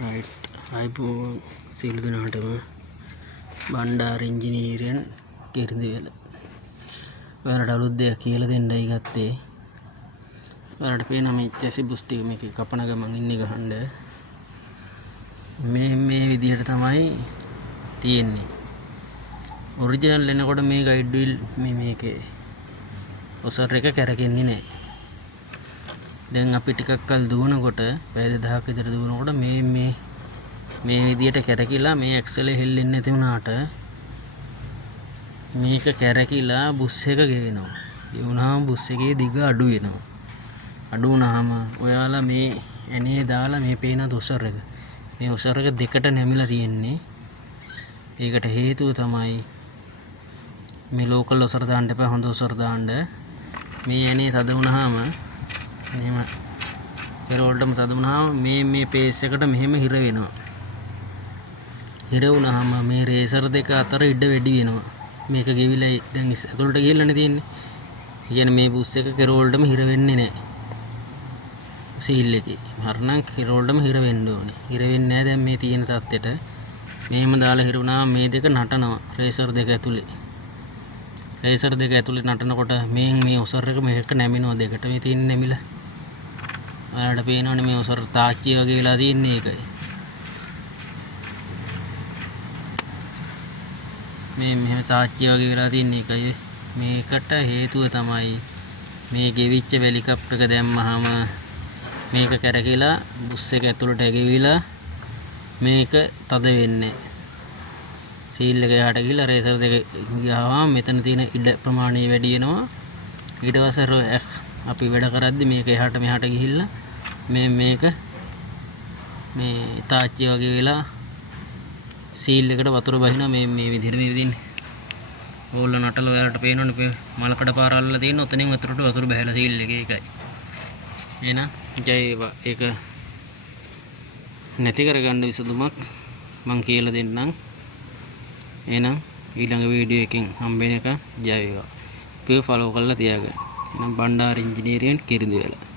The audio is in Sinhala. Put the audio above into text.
රයිට් ආයිබෝවන් සියලු දෙනාටම බණ්ඩාර ඉංජිනේරියන් කිරිඳිවැල. ඔයාලට අලුත් දෙයක් කියලා දෙන්නයි ගත්තේ. ඔයාලට පේනවා මේ චැසි බුස් ටික මේකේ කපන ගමන් ඉන්නේ ගහන්න. මේ විදිහට තමයි තියෙන්නේ. ඔරිජිනල් එනකොට මේ ගයිඩ් වීල් මේකේ ඔසර් එක කැරකෙන්නේ නැහැ. දැන් අපි ටිකක් කල් දුවනකොට පැය 2000ක් විතර දුවනකොට මේ විදියට කැරකිලා මේ ඇක්සලේ හෙල්ලෙන්නේ නැති වුණාට මේක කැරකිලා බුස් එක ගෙවෙනවා. ඒ වුණාම බුස් එකේ දිග අඩු වෙනවා. අඩු වුණාම ඔයාලා මේ ඇනේ දාලා මේ පේන ඔසර් එක. මේ ඔසර් එක දෙකට නැමිලා තියෙන්නේ. ඒකට හේතුව තමයි මේ ලෝකල් ඔසර් දාන්න එපා, හොඳ ඔසර් දාන්න. මේ ඇනේ තද වුණාම මෙහෙම පෙරෝල්ටම තද වුණාම මේ පේස් එකට මෙහෙම හිර වෙනවා. හිර වුණාම මේ රේසර් දෙක අතර ඉඩ වැඩි වෙනවා. මේක ගෙවිලා දැන් ඇතුළට ගිහිල්ලානේ තියෙන්නේ. ඒ කියන්නේ මේ බුස් එක කෙරෝල්ටම හිර වෙන්නේ නැහැ. සීල් එකේ. හරිනම් කෙරෝල්ටම හිර වෙන්න ඕනේ. හිර වෙන්නේ නැහැ දැන් මේ තියෙන තත්ත්වෙට. මෙහෙම දාලා හිර වුණාම මේ දෙක නටනවා රේසර් දෙක ඇතුලේ. රේසර් දෙක ඇතුලේ නටනකොට මේ ඔසර් එක මේක නැමිනවා දෙකට. මේ තියෙන නැමිලා ඔයාලට පේනවනේ මේ ඔසර් තාච්චිය වගේ වෙලා තියෙන්නේ ඒකයි. මේ මෙහෙම තාච්චිය වගේ වෙලා තියෙන්නේ ඒකයි. මේකට හේතුව තමයි මේ ගෙවිච්ච වැලි කප් එක දැම්මහම මේක කැරකිලා බුස් එක ඇතුළට ගෙවිලා මේක තද වෙන්නේ. සීල් එක යහට ගිහලා රේසර් දෙක ගියාම මෙතන තියෙන ඉඩ ප්‍රමාණය වැඩි වෙනවා. ඊට පස්සේ අපි වැඩ කරද්දි මේක එහාට මෙහාට ගිහිල්ලා මේක මේ තාච්චිය වගේ වෙලා සීල් එකට වතුර බහිනවා. මේ විදිහට මේ විදිහින් ඕල්ල නටල ඔයාලට පේනවනේ මලකඩ පාර අල්ලලා තියෙන ඔතනින් වතුර බහැලා සීල් එකේ ඒකයි. එහෙනම් ජය වේවා. ඒක නැති කරගන්න විසඳුමක් මං කියලා දෙන්නම්. එහෙනම් ඊළඟ වීඩියෝ එකකින් හම්බ වෙනකන් ජය වේවා. අපිව ෆලෝ කරලා තියාගන්න. එහෙනම් බණ්ඩාර ඉංජිනේරියන් කිරිඳිවැල.